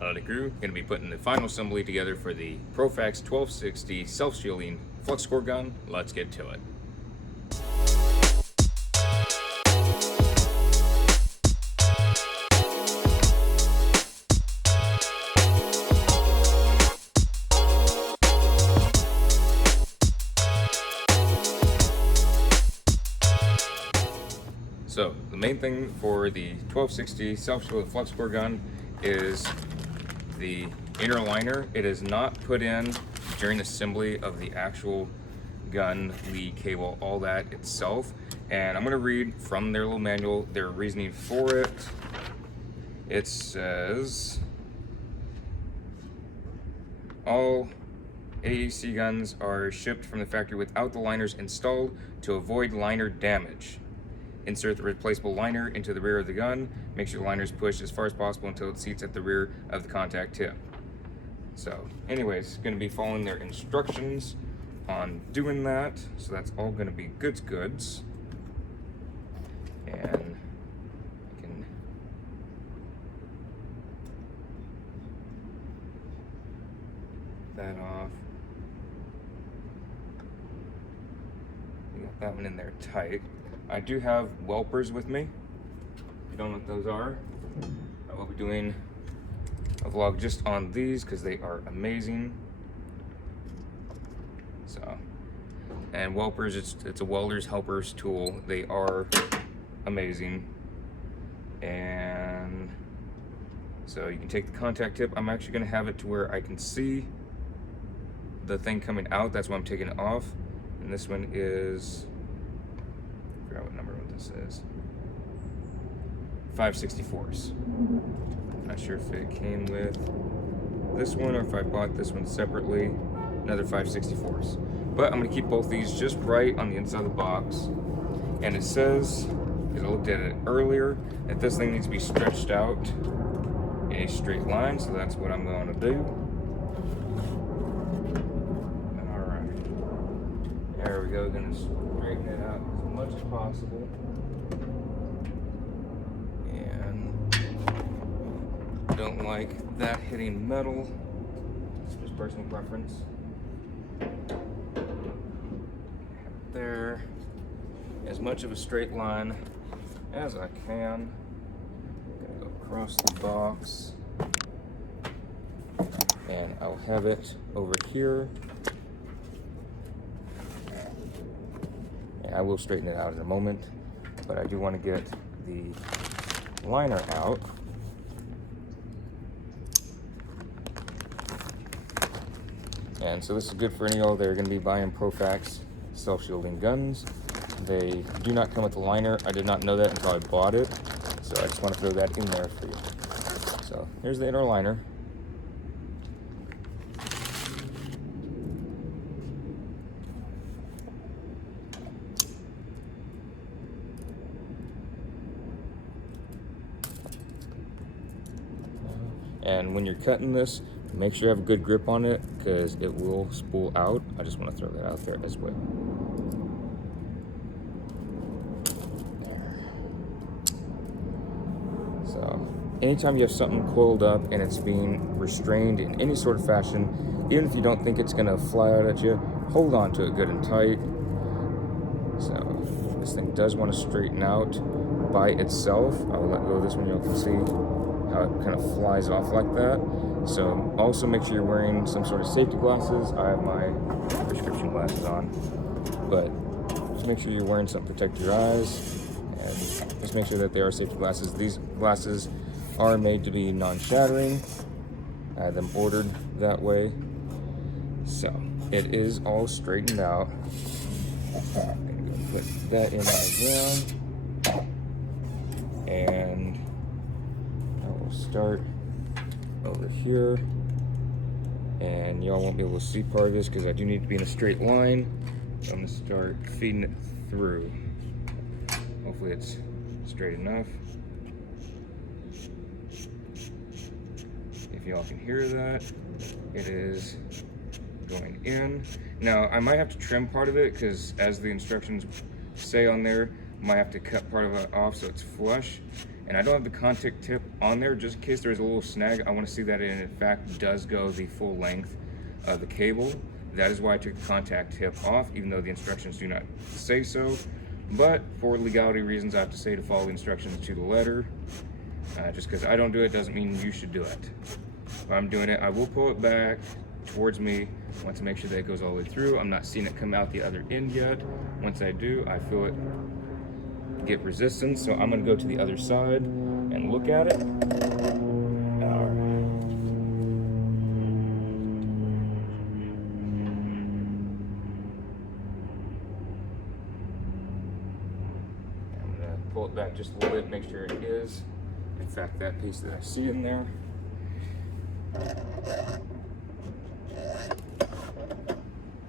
Howdy crew, going to be putting the final assembly together for the Profax 1260 self-shielding flux core gun. Let's get to it. So the main thing for the 1260 self-shielded flux core gun is the inner liner. It is not put in during assembly of the actual gun, lead cable, all that itself. And I'm going to read from their little manual their reasoning for it. It says all AEC guns are shipped from the factory without the liners installed to avoid liner damage. Insert the replaceable liner into the rear of the gun. Make sure the liner is pushed as far as possible until it seats at the rear of the contact tip. So anyways, going to be following their instructions on doing that. So that's all going to be goods. And I can that off. We got that one in there tight. I do have welpers with me. If you don't know what those are, I will be doing a vlog just on these because they are amazing. So, and welpers, it's a welder's helper's tool. They are amazing. And so you can take the contact tip. I'm actually going to have it to where I can see the thing coming out. That's why I'm taking it off. And this one is, I forgot what number this is. 5/64. Not sure if it came with this one or if I bought this one separately. Another 5/64. But I'm going to keep both these just right on the inside of the box. And it says, because I looked at it earlier, that this thing needs to be stretched out in a straight line. So that's what I'm going to do. Alright. There we go. Going to straighten it out as much as possible. Don't like that hitting metal. It's just personal preference. There, as much of a straight line as I can. I'm gonna go across the box, and I'll have it over here. And I will straighten it out in a moment, but I do want to get the liner out. And so this is good for any of y'all that are going to be buying Profax self-shielding guns. They do not come with a liner. I did not know that until I bought it. So I just want to throw that in there for you. So here's the inner liner. And when you're cutting this, make sure you have a good grip on it because it will spool out. I just want to throw that out there as well. There. So anytime you have something coiled up and it's being restrained in any sort of fashion, even if you don't think it's going to fly out at you, hold on to it good and tight. So this thing does want to straighten out by itself. I will let go of this one. You can see how it kind of flies off like that. So also make sure you're wearing some sort of safety glasses. I have my prescription glasses on, but just make sure you're wearing something to protect your eyes, and just make sure that they are safety glasses. These glasses are made to be non-shattering. I had them ordered that way. So it is all straightened out. I'm gonna go put that in the ground, and I will start over here, and y'all won't be able to see part of this because I do need to be in a straight line. So I'm going to start feeding it through. Hopefully it's straight enough. If y'all can hear that, it is going in. Now I might have to trim part of it because as the instructions say on there, I might have to cut part of it off so it's flush. And I don't have the contact tip on there just in case there's a little snag. I want to see that it in fact does go the full length of the cable. That is why I took the contact tip off, even though the instructions do not say so. But for legality reasons, I have to say to follow the instructions to the letter. Just because I don't do it doesn't mean you should do it. If I'm doing it, I will pull it back towards me. I want to make sure that it goes all the way through. I'm not seeing it come out the other end yet. Once I do, I feel it get resistance, so I'm going to go to the other side and look at it. All right. I'm going to pull it back just a little bit, make sure it is in fact that piece that I see in there.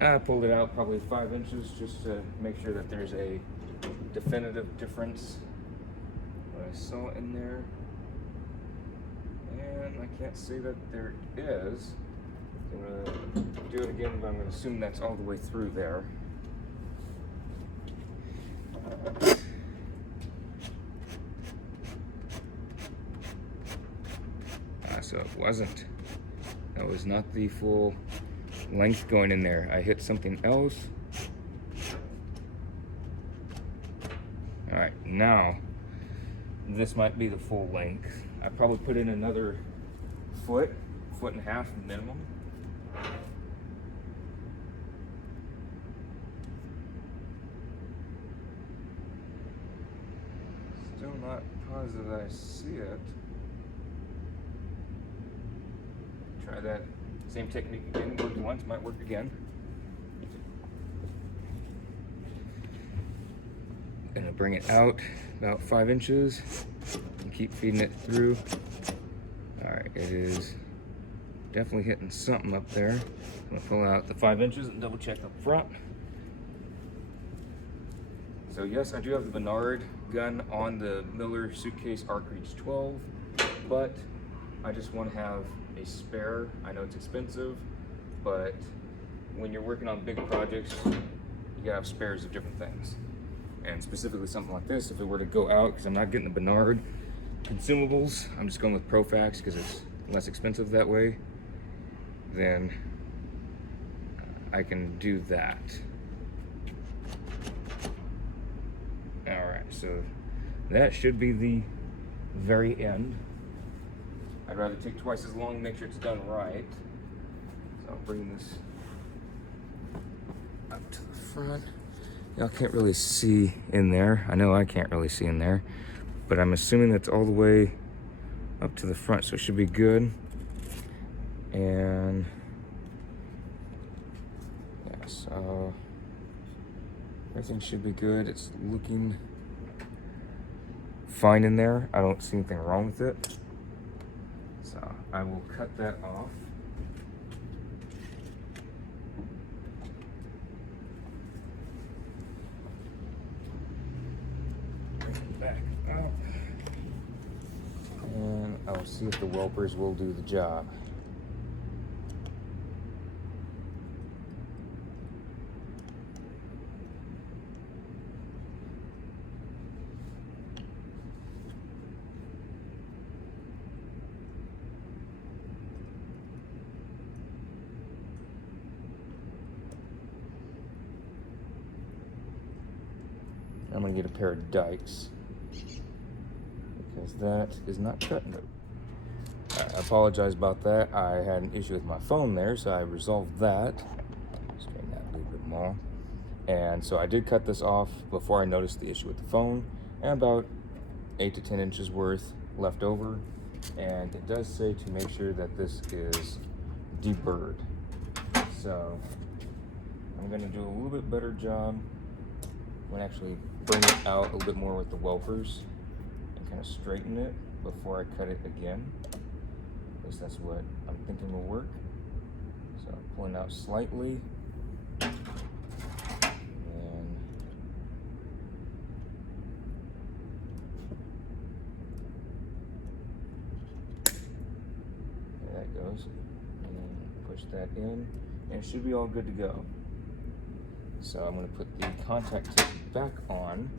I pulled it out probably 5 inches just to make sure that there's a definitive difference what I saw in there, and I can't say that there is. I'm gonna do it again, but I'm gonna assume that's all the way through there. So it wasn't. That was not the full length going in there. I hit something else. All right, now this might be the full length. I probably put in another foot and a half minimum. Still not positive I see it. Try that same technique again. Worked once, might work again. Gonna bring it out about 5 inches and keep feeding it through. All right, it is definitely hitting something up there. I'm gonna pull out the 5 inches and double check up front. So yes, I do have the Bernard gun on the Miller Suitcase Arc Reach 12, but I just want to have a spare. I know it's expensive, but when you're working on big projects, you gotta have spares of different things. And specifically something like this, if it were to go out, because I'm not getting the Bernard consumables, I'm just going with Profax because it's less expensive that way, then I can do that. All right, so that should be the very end. I'd rather take twice as long to make sure it's done right. So I'll bring this up to the front. Y'all can't really see in there. I know I can't really see in there, but I'm assuming that's all the way up to the front, so it should be good. And yeah, so everything should be good. It's looking fine in there. I don't see anything wrong with it. So I will cut that off. Bring it back up. And I'll see if the welpers will do the job. I'm gonna get a pair of dikes because that is not cutting it. I apologize about that. I had an issue with my phone there, so I resolved that. Straighten that a little bit more. And so I did cut this off before I noticed the issue with the phone, and about 8 to 10 inches worth left over. And it does say to make sure that this is deburred. So I'm gonna do a little bit better job when actually bring it out a little bit more with the welpers and kind of straighten it before I cut it again. At least that's what I'm thinking will work. So I'm pulling out slightly. And there that goes. And then push that in, and it should be all good to go. So I'm going to put the contact tip back on.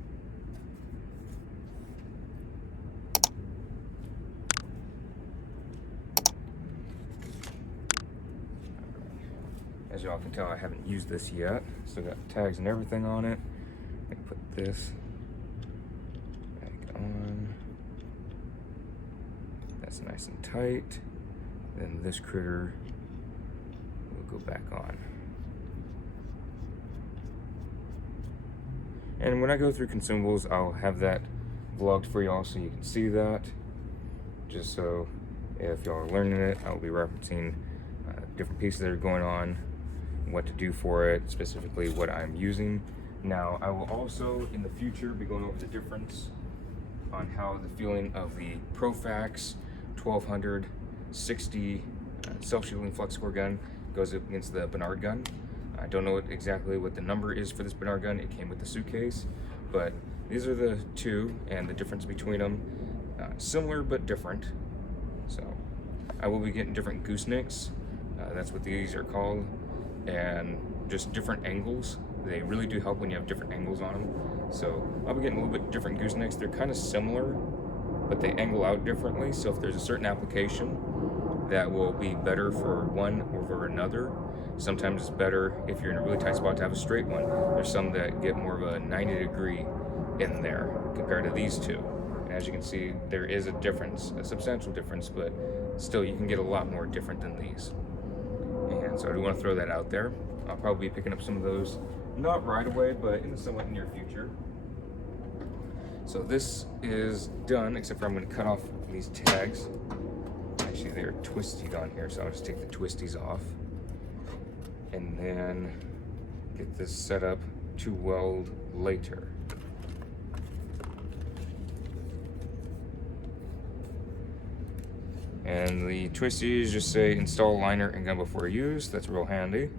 As y'all can tell, I haven't used this yet. Still got tags and everything on it. I can put this back on. That's nice and tight. Then this critter will go back on. And when I go through consumables, I'll have that vlogged for y'all so you can see that. Just so if y'all are learning it, I'll be referencing different pieces that are going on, what to do for it, specifically what I'm using. Now, I will also in the future be going over the difference on how the feeling of the Profax 1200 60 self-shielding flux core gun goes up against the Bernard gun. I don't know exactly what the number is for this Bernard gun. It came with the suitcase, but these are the two and the difference between them. Similar but different. So I will be getting different goosenecks. That's what these are called, and just different angles. They really do help when you have different angles on them. So I'll be getting a little bit different goosenecks. They're kind of similar, but they angle out differently. So if there's a certain application that will be better for one over another, sometimes it's better if you're in a really tight spot to have a straight one. There's some that get more of a 90-degree in there compared to these two. And as you can see, there is a difference, a substantial difference, but still you can get a lot more different than these. And so I do want to throw that out there. I'll probably be picking up some of those, not right away, but in the somewhat near future. So this is done, except for I'm going to cut off these tags. Actually, they're twisted on here, so I'll just take the twisties off. And then get this set up to weld later. And the twisties just say install liner and gun before use. That's real handy.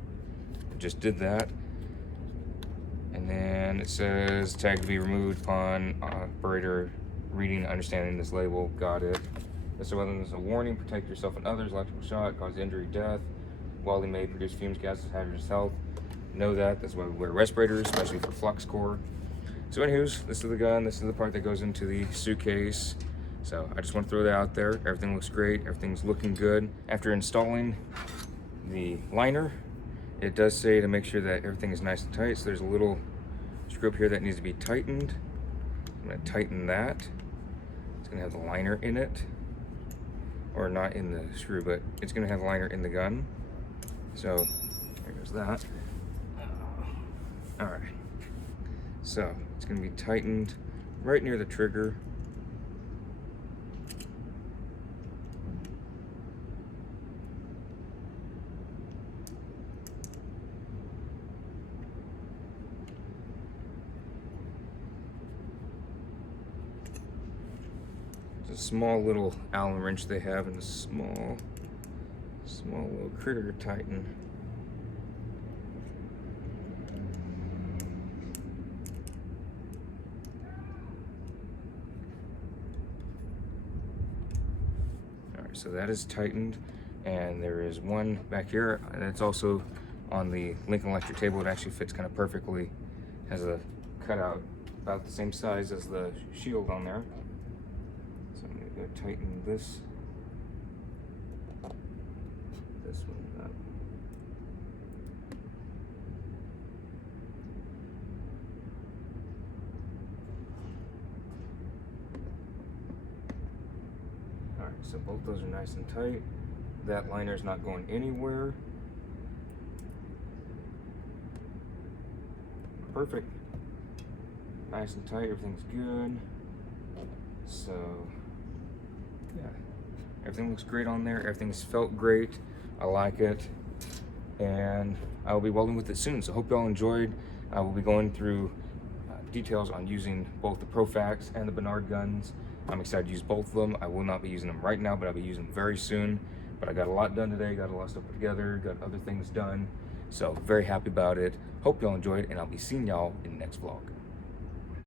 I just did that. And then it says tag to be removed upon operator reading and understanding this label. Got it. So whether there's a warning, protect yourself and others, electrical shock, cause injury, death, welding may produce fumes, gases, hazardous health. Know that. That's why we wear respirators, especially for flux core. So anywho's, this is the gun. This is the part that goes into the suitcase. So I just want to throw that out there. Everything looks great. Everything's looking good. After installing the liner, it does say to make sure that everything is nice and tight. So there's a little screw up here that needs to be tightened. I'm going to tighten that. It's going to have the liner in it. Or not in the screw, but it's going to have the liner in the gun. So there goes that. All right. So it's going to be tightened right near the trigger. A small little Allen wrench they have, and a small little critter to tighten. All right, so that is tightened, and there is one back here, and it's also on the Lincoln Electric table. It actually fits kind of perfectly. Has a cutout about the same size as the shield on there. Tighten this one up. All right, so both those are nice and tight. That liner is not going anywhere. Perfect. Nice and tight, everything's good. So yeah, everything looks great on there. Everything's felt great. I like it, and I will be welding with it soon. So hope y'all enjoyed. I will be going through details on using both the Profax and the Bernard guns. I'm excited to use both of them. I will not be using them right now, but I'll be using them very soon. But I got a lot done today. Got a lot of stuff put together. Got other things done. So very happy about it. Hope y'all enjoyed, and I'll be seeing y'all in the next vlog.